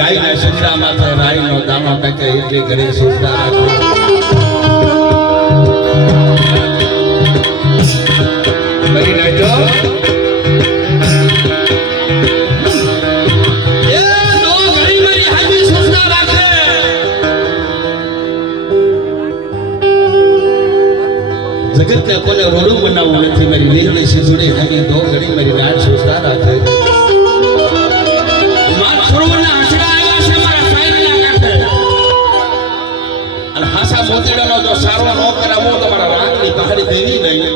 ગાયના સુંદરા માથે રાઈનો દાણો ટકે એટલી ઘરે સુંદરા રાખે મરી નાખજો જગત ને કોને રોડું બનાવવું નથી મારી લીલડી સિંધુડી હામી દો ઘડી મારી નાડ સોચતા રાખે માર સરોવરના આશરા આવ્યા છે મારા સાઈડના કાંઠે અને હાસા મોતીડાનો જો સારવા ન કરાવો તો મારા રાગની પહાડી દેવી નહીં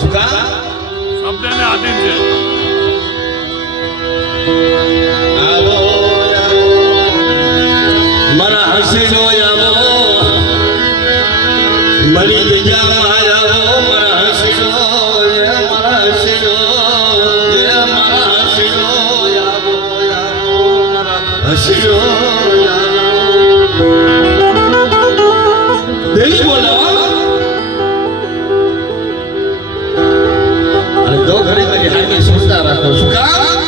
સુકા શબ્દને આધીન છે આવો મારા હસીનો આવો મરી જા માયા મારા હસીનો મારા હસીનો મારા હસીનો આવો મારા હસીનો દેવી બોલો અને દો ઘડી મારી હામી સુનતા રાખો શું કામ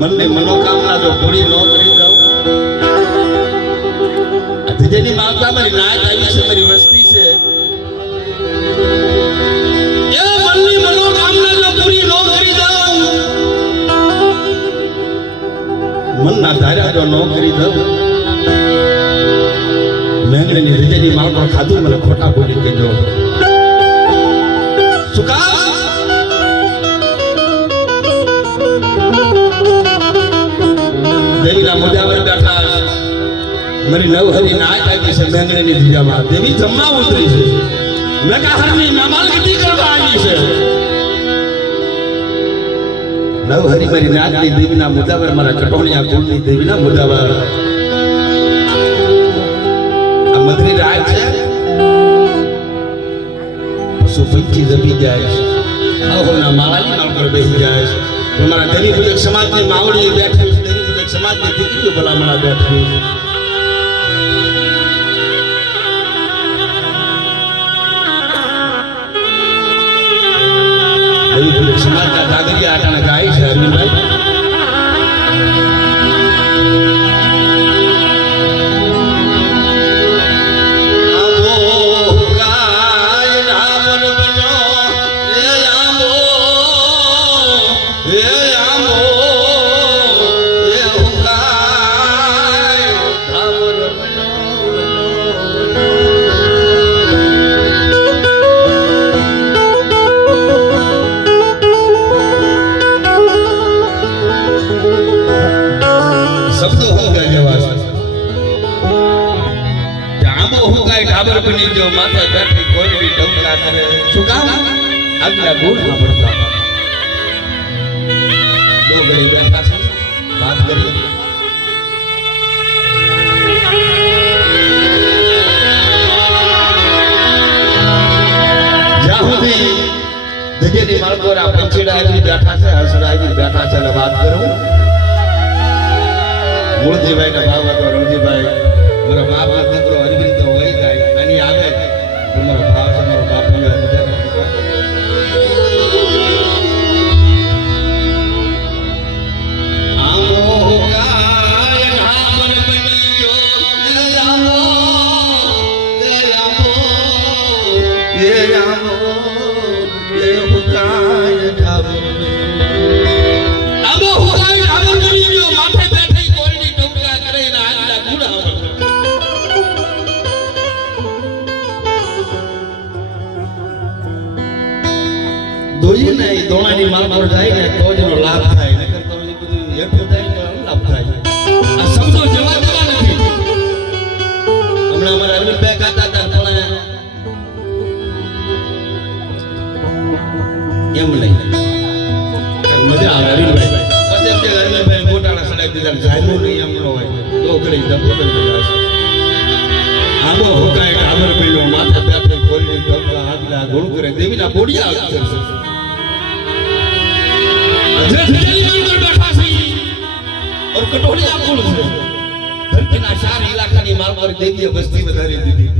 મનની મનોકામના જો પૂરી ન કરી દઉં જેની માતા મારી નાત આવી છે મારી વસ્તી છે એ મનની મનોકામના જો પૂરી ન કરી દઉં મનના ધાર્યા જો ન કરી દઉં મેંગણીની રીજેની માળકો ખાધું મને ખોટા બોલી કેજો શું કામ દેવીના મુદ્દાवर બેઠા મારી નવહરી નાચ આવી છે મેંગણીની ધીજામાં દેવી જમવા ઉતરી છે મેઘાહરની મામાલગીરી કરવા આવી છે નવહરી મારી નાચની દેવીના મુદ્દાवर મારા કટોણિયા કુળની દેવીના મુદ્દાवर આ મધરી રાત છે પશુ પંખી જમી જાય છે આહોના માળાની માળ પર બેસી જાય છે મારા દેવી પૂજક સમાજની માવડી બેઠી છે દેવી પૂજક સમાજની દીકરીઓ ભલામણા બેઠી છે સમાજના જાગરિયા આટાના ગાય છે અરવિંદભાઈ માથે બેઠી કોઈ બી ડમકા કરે શું કામ આગલા ગુણ સાંભળતા દો ઘડી બેઠા છે વાત કરી જ્યાં સુધી દજેની માળકોરા પંચીડા આવી બેઠા છે હસડા આવી બેઠા છે એટલે વાત કરું મૂળજીભાઈ ના ભાવ હતો રણજીભાઈ મારા બાપ ના દીકરો અરવિંદ હોય જાય આની આવે તમારો ભાવ તમારો બાપ દોઈ ને દોણાની માળ પર જાય ને તો જ એનો લાભ થાય નકર તો એ બધું હેઠું જાય તો લાભ થાય આ શબ્દો જવા દેવા નથી હમણાં અમારા અરવિંદભાઈ ગાતા હતા પણ એમ નહીં મજા આવે અરવિંદભાઈ પછી એમ કે અરવિંદભાઈ ગોટાળા સડાઈ દીધા જાયનું નહીં એમ ન હોય તો ઘડી ધપો કરી આબો હોકાય ડાબર પેલો માથે બેઠે કોલની ઢોકા આગલા ગુણ કરે દેવીના બોડિયા અક્ષર છે જે ધીરેલી મંદર બેઠા છે और कटोरिया कुल છે ધરતીના 4 ઇલાકાની માલ પર દેવીએ વસ્તી વધારી દીધી